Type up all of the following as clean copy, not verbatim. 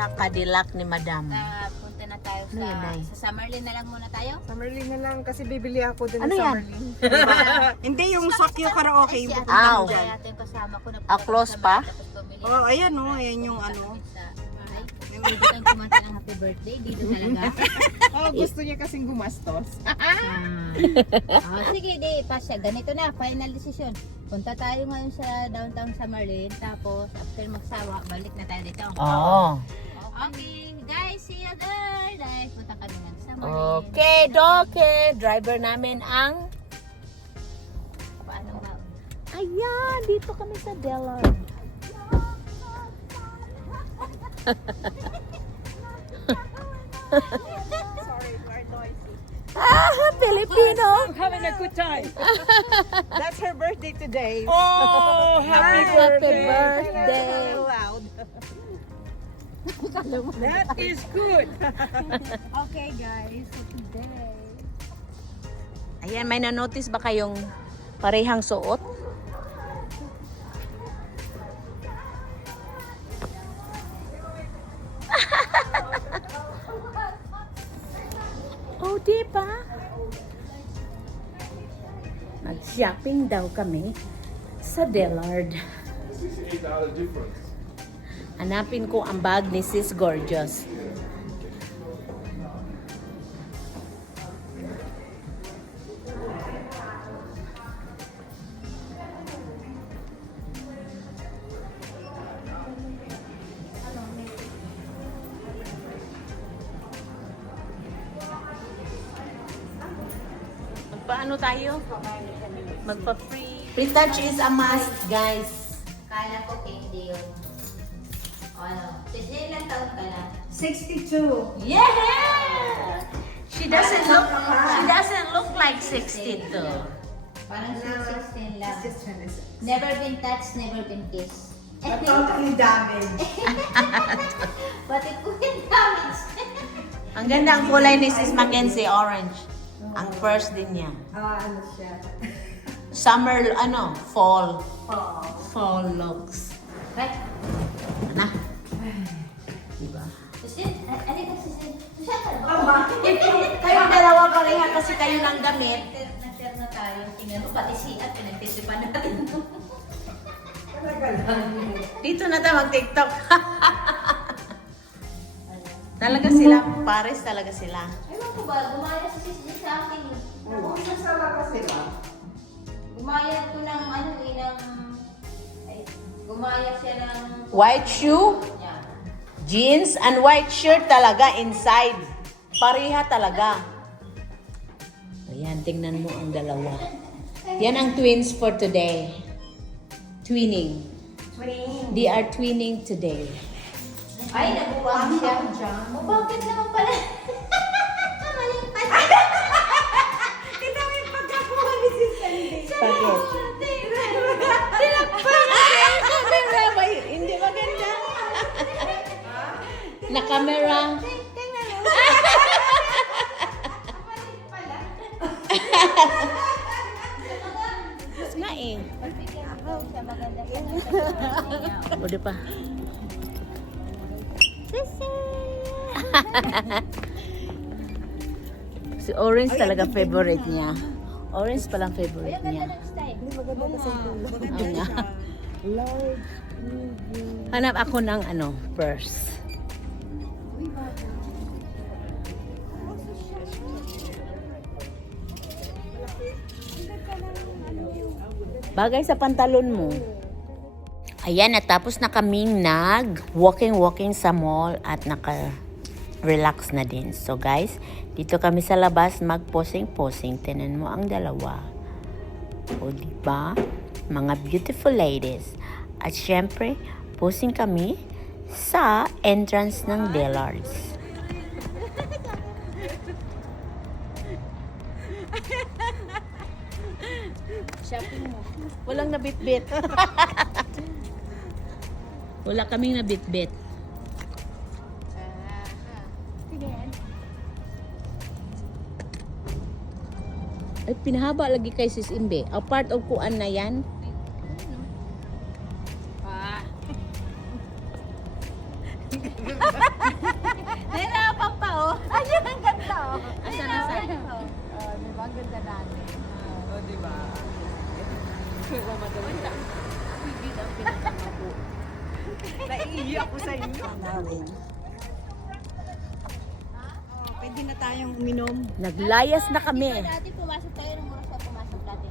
sa Cadillac ni Madam. Punta na tayo Ano yun, Nay? sa Summerlin na lang muna tayo. Summerlin na lang kasi bibili ako dun Ano sa yan? Summerlin. Hindi yung Sakyo Karaoke. Yung Aw. pupunta dyan. Kaya yung kasama ko na Close pa? Oh, ayan oh, ayan yung ano. Ay, dito tayong kumanta ng happy birthday. Dito talaga. Oh, gusto niya kasing gumastos. Sige, di, pasya. Ganito na, final decision. Punta tayo ngayon sa downtown Summerlin. Tapos, after magsawa, balik na tayo dito. Oo. Okay, guys, see you there. Dahil punta kami ng Summerlin. Okay, Doke. Driver namin ang... Paano ba? Ayan, dito kami sa Delord. Sorry, we're noisy. Filipino. I'm having a good time. That's her birthday today. Oh, happy birthday. Very loud. That is good. Okay, guys. So today... Ayan, may na-notice ba kayong parehang suot? Oh, di ba? Nag-shopping daw kami sa Delord. $68 difference. Hanapin ko ang bag ni Sis Gorgeous. Magpaano tayo? Magpa-free. Free touch is a must, guys. Kala ko candy yun. Ano? Kasi ilang taon ka na? 62. Yeah! She doesn't look like 62. Parang 16 lang. Never been touched, never been kissed. Totally damaged. Pati po yung damage. Ang ganda ang kulay ni Sis Mackenzie, orange. Ang first din niya. Ano siya? Summer, fall. Fall looks. Right? Ano? Diba? Susin? Ano ka susin? Susin ka ba? Kayong dalawa pareha kasi kayo ng damit. Nag-share na tayo. Tingnan mo, pati si at pinagtisipan natin. Dito na tayo mag-TikTok. Talaga sila, pares talaga sila. Ewan ko ba, gumaya si sis sa akin. Sasama ka sila. Gumaya ko ng gumaya siya ng... White shoe, Yan. jeans, and white shirt talaga inside. Pareha talaga. Ayan, tingnan mo ang dalawa. Yan ang twins for today. Twinning. They are twinning today. Ay, nabuwang siya. O, bakit naman pala? Mali pala. Ito yung pagkakuha ni Sis Sandy. Bakit? Hindi maganda. Na camera. Mas nga eh. O, di pa. Si Orange talaga favorite niya. Orange palang favorite niya. Maganda na sa Ano nga? Hanap ako ng purse. Bagay sa pantalon mo. Ayan, natapos na kaming nag-walking sa mall at naka-relax na din. So guys, dito kami sa labas mag-posing-posing. Tinan mo ang dalawa. O diba? Mga beautiful ladies. At syempre, posing kami sa entrance ng Dillard's. Shopping mo. Walang nabitbit. Wala kaming nabitbit. Ay, pinahaba lagi kay Sis Imbe. A part of kuan na yan. Ah. Naiiyak ako sa inyo. Pwede na tayong uminom. Naglayas na kami. Dati pumasok tayo ng oras na pumasok dati.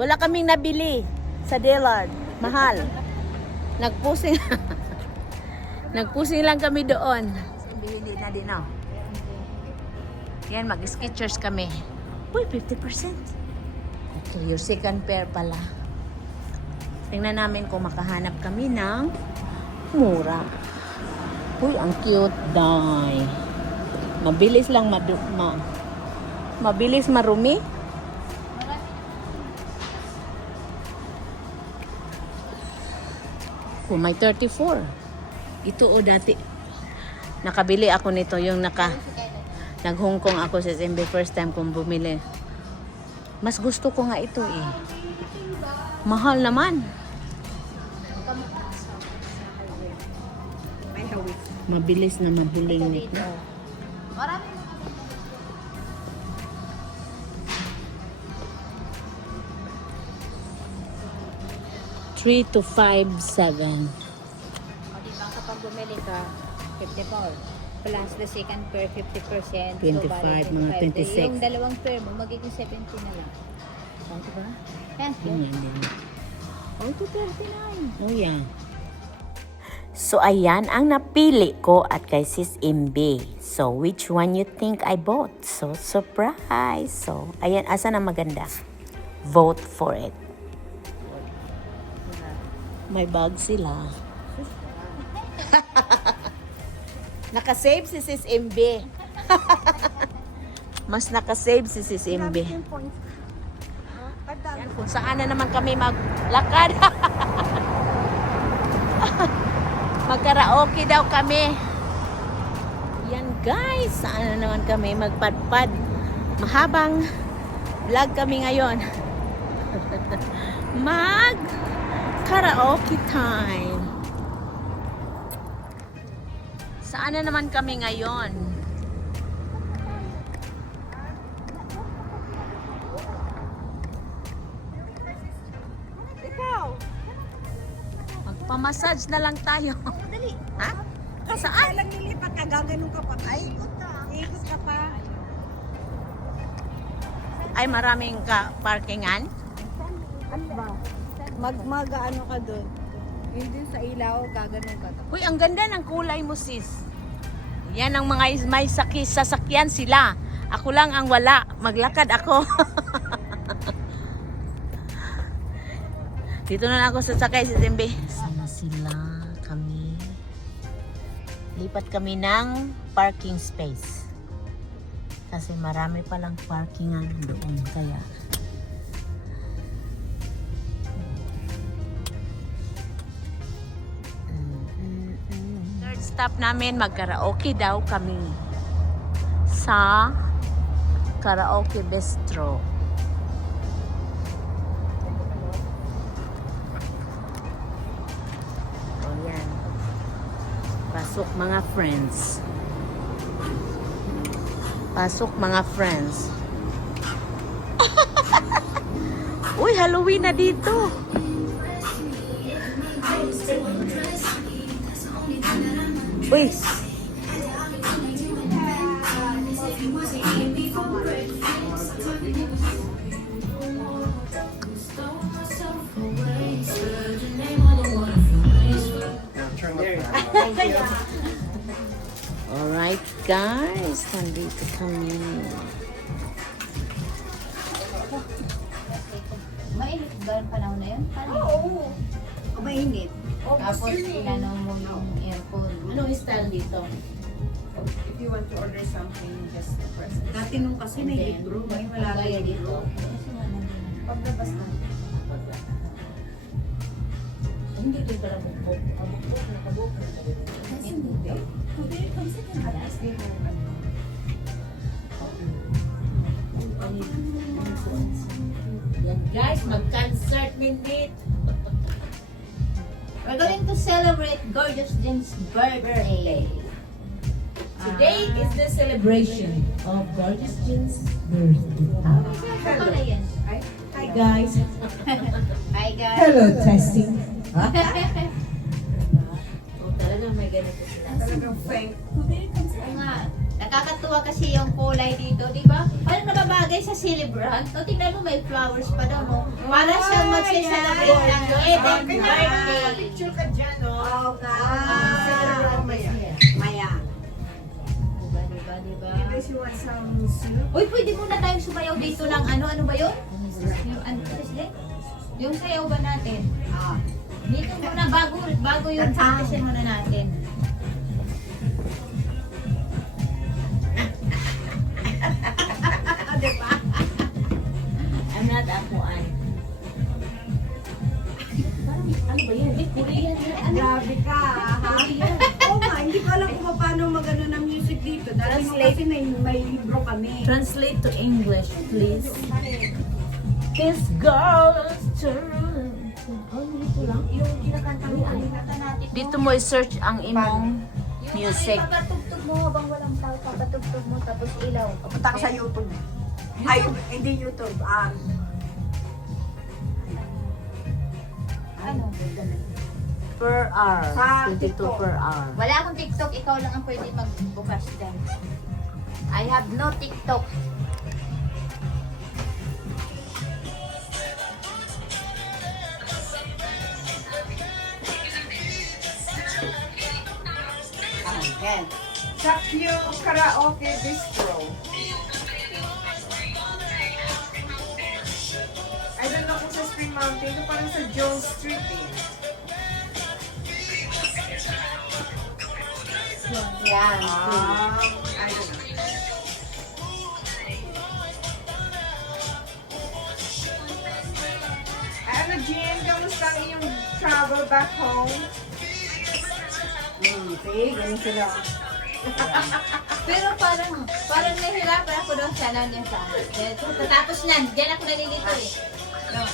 Wala kaming nabili sa Dillard. Mahal. Nagpusing. Nagpusing lang kami doon. Hindi na din oh. Yan, mag-sketchers kami. Uy, 50%. Okay, your second pair pala. Tingnan namin kung makahanap kami ng mura. Uy, ang cute, day. Mabilis lang mabilis marumi. Oh, may 34. Ito o dati. Nakabili ako nito yung nag-Hong Kong ako sa SMB first time kong bumili. Mas gusto ko nga ito eh. Mahal naman. May hawik. Mabilis na mabuling nito. Marami. 3 to 5, 7. O diba kapag bumili ka, 54. Plus the second pair, 50%. 25, mga 26. Yung dalawang pair mo, magiging 70 na lang. Oh, diba? Yan. Yan din. Oh, 239. Oh, yeah. So, ayan ang napili ko at kay Sis Imbe. So, which one you think I bought? So, surprise! So, ayan, asa na maganda? Vote for it. May bag sila. Nakasave si Sis Imbe. Mas nakasave si Sis Imbe. Yung points. Yan, kung saan na naman kami maglakad. Magkaraoke daw kami. Yan guys, saan na naman kami magpadpad. Mahabang vlog kami ngayon. Mag karaoke time. Saan na naman kami ngayon? Ikaw! Magpamassage na lang tayo. Dali. Ha? Kasi Saan? lang nilipat ka, gaganon ka pa. Ay, ikot ka. Ikot ka pa. Ay, maraming parkingan. Ano ba? Ano ka doon? Yun din sa ilaw, gaganon ka. Uy, ang ganda ng kulay mo, sis. Yan ang mga may sasakyan sila. Ako lang ang wala. Maglakad ako. Dito na lang ako sasakay sa Timbe. Sana sila kami. Lipat kami ng parking space. Kasi marami palang parkingan doon. Kaya third stop namin, mag-karaoke daw kami sa karaoke bistro. O yan. Pasok mga friends. Pasok mga friends. Uy, Halloween na dito. Uy. Alright guys, nandito kami. Mainit ba yung panahon na yun? Oo. Mainit. Tapos inano mo yung aircon. Anong style dito? If you want to order something, just press it. Dati nung kasi may libro, ngayon wala na Kaya yung dito. libro. Kasi nga nandun. Paglabas na. Hindi din pala bukbok. Bukbok, nakabuk. Kasi hindi. Hindi, kasi at least they know ano. Yan guys, mag-concert minute. We're going to celebrate Gorgeous Jen's birthday. Today is the celebration of Gorgeous Jean's birthday. Ano pala yan? Ay, hi Hi guys. Hi guys. Hello, testing. Oh, talagang may ganito sila. Talagang fake. Oo nga. Nakakatuwa kasi yung kulay dito, di ba? Parang nababagay sa celebrant. O, tingnan mo, may flowers pa daw, no? Para siya mag-celebrate ng 11th birthday. Picture ka dyan, no? Oo nga. Maya. Diba? Maybe she wants some soup. Uy, pwede muna tayong sumayaw dito ng ano ba yun? Yung ano, yung sayaw ba natin? Dito muna, bago yung practicein muna natin. I'm not akuan. Parang, ano ba yan? Korean na. Ano? Grabe ka, ha? Oo nga, hindi ko alam kung paano magano ng music dito. Dahil mo kasi may libro kami. Translate to English, please. This girl's turn. Oh, dito lang? Yung kinakanta mo, natin. Dito mo i-search ang imong music. Papatugtog mo habang walang tao, papatugtog mo tapos ilaw. Punta ka sa YouTube. Ay, hindi YouTube. Ano? Per hour. Sa 22 TikTok. per hour. Wala akong TikTok, ikaw lang ang pwede magbukas dyan. I have no TikTok. Yan. Sa Q Karaoke Bistro. I don't know kung sa Spring Mountain, ito parang sa Jones Street eh. Yan. I don't know. Ano, Jen? Kamusta ang iyong travel back home? See, ganun sila. Pero parang nahihirapan ako daw sa niya sa akin. Tapos nan, diyan ako nalilito eh. No.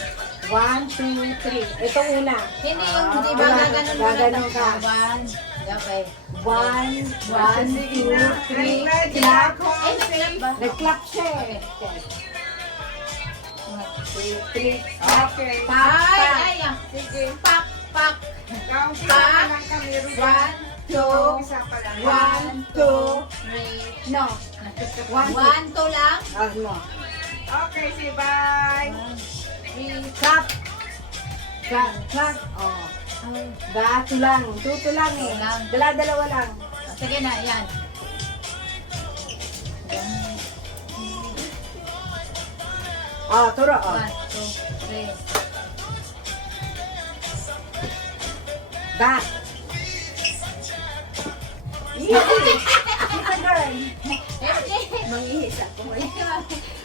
1, 2, 3. Ito una. Hindi yung, di ba, gaganon mo na Gaganon ka. One, okay. 1, 2, 3. Clap. Eh, naklap ba? Nag-clap siya eh. 3. Okay. Ay, ah. Sige. Pak, pak. Kaunti na lang kami. One, two, Isa pa lang. 1, 2, 3. No. 1, 2 lang. No. Okay, say bye. 3, Clap. Clap. Clap. Oh. Gato lang. Tuto lang eh. Lang. Dala-dalawa lang. Sige na, yan. Oh, turo. Oh. 1, 2, 3. Back. Easy. Kita girl. Mangihis ako.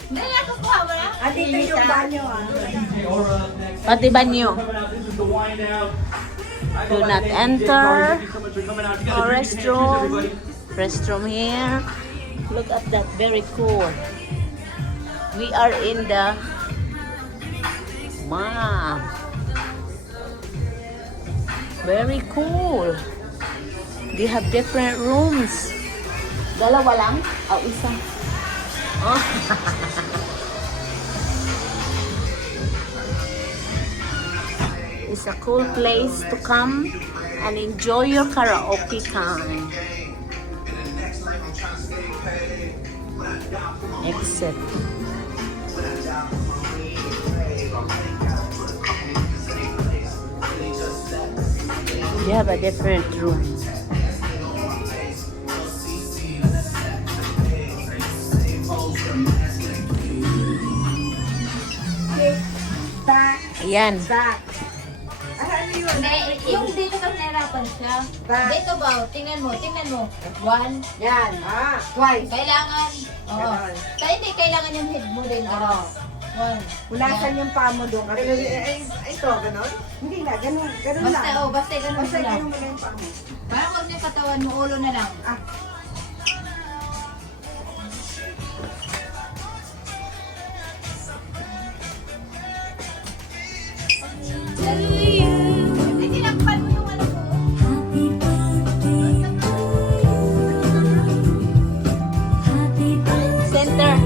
Dali ako kuha mo na. Andito yung banyo ah. Okay, Aura next. Pati banyo. Coming out. This is the wind out. Do not enter. Thank you so much for coming out. You Our gotta drink your hand shoes, everybody. restroom here. Look at that, very cool. We are in the very cool. They have different rooms. Dalawa lang? O isa? Oh. It's a cool place to come and enjoy your karaoke time. Exit. You have a different room. Back. Ayan. Back. Ano yun? Hindi, yung dito kasi nahirapan siya. Back. Dito ba? Tingnan mo. 1. Yan. Twice. Kailangan. Oo. Ganon. Kaya hindi kailangan yung head mo din. Oo. 1. Punasan yung paa mo doon. Ito, ganon? Hindi na, ganon. Ganon Basta, lang. basta ganun Basta lang. ganon mo lang yung paa mo. Parang huwag niya katawan mo, ulo na lang. Hindi tinakpan mo yung ano mo. Center.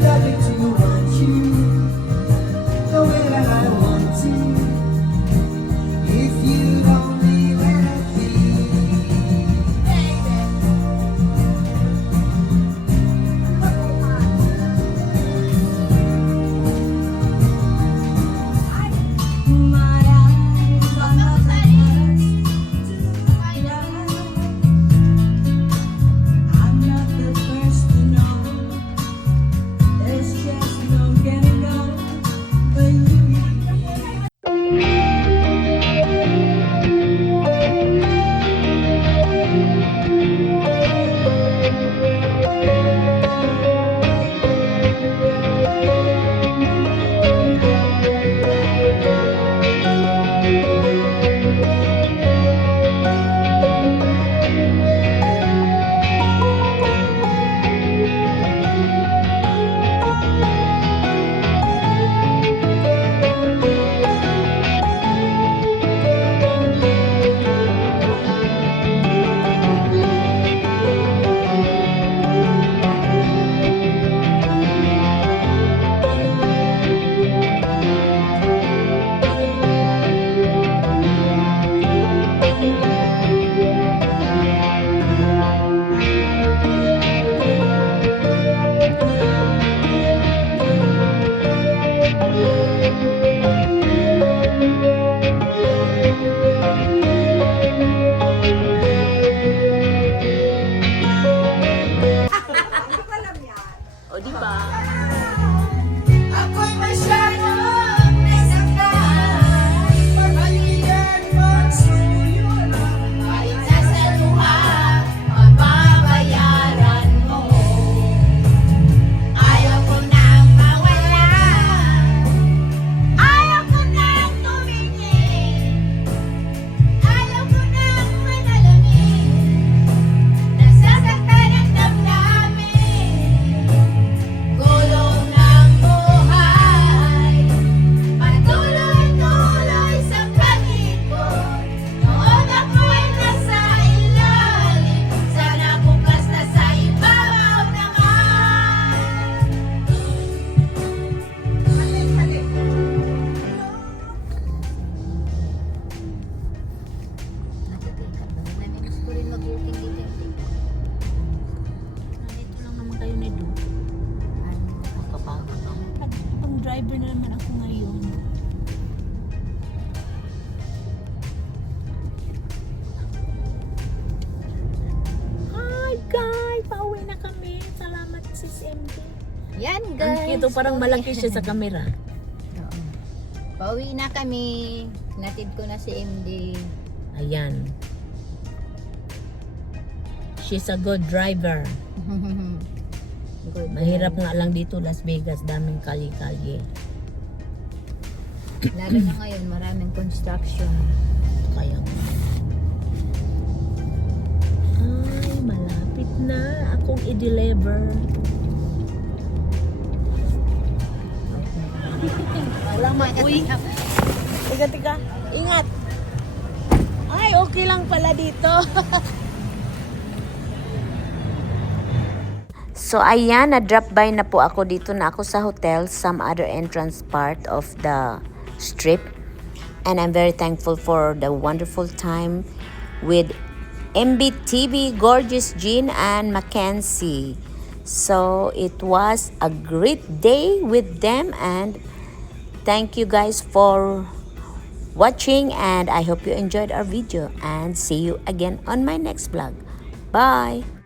loving to want you the way that I want to. If you'd only let it be. My eyes are not the I'm not the first to know. There's just no getting over you. O, di ba? Ako'y masyadong nasaktan. Pag-iyan, magsuyo lang. Kahit sa luha, mababayaran mo. Ayaw ko nang mawala. Ayaw ko nang tumingin. Ayaw ko nang manalangin. Nasasaktan ang damdamin. Gulong ng buhay. Patuloy-tuloy sa pag-ibig. Noon ako'y nasa ilalim. Sana bukas na sa ibabaw naman. Namimiss ko rin mag-walking dito. Nandito lang naman kayo na doon. Nakakapagod ako. Pang driver na naman ako ngayon. Hi guys! Pauwi na kami. Salamat sis MD. Yan Ang guys. cute, parang malaki siya sa camera. Oo. Pauwi na kami. Natid ko na si MD. Ayan. She's a good driver. Good. Mahirap nga lang dito Las Vegas. Daming kalye-kalye. Lalo na ngayon, maraming construction. Kaya nga. Ay, malapit na akong i-deliver. Walang uy. Tiga. Ingat. Ay, okay lang pala dito. So, ayan, na-drop by na po ako dito na ako sa hotel, some other entrance part of the strip. And I'm very thankful for the wonderful time with MBTV, Gorgeous Jean, and Mackenzie. So, it was a great day with them, and thank you guys for watching, and I hope you enjoyed our video, and see you again on my next vlog. Bye!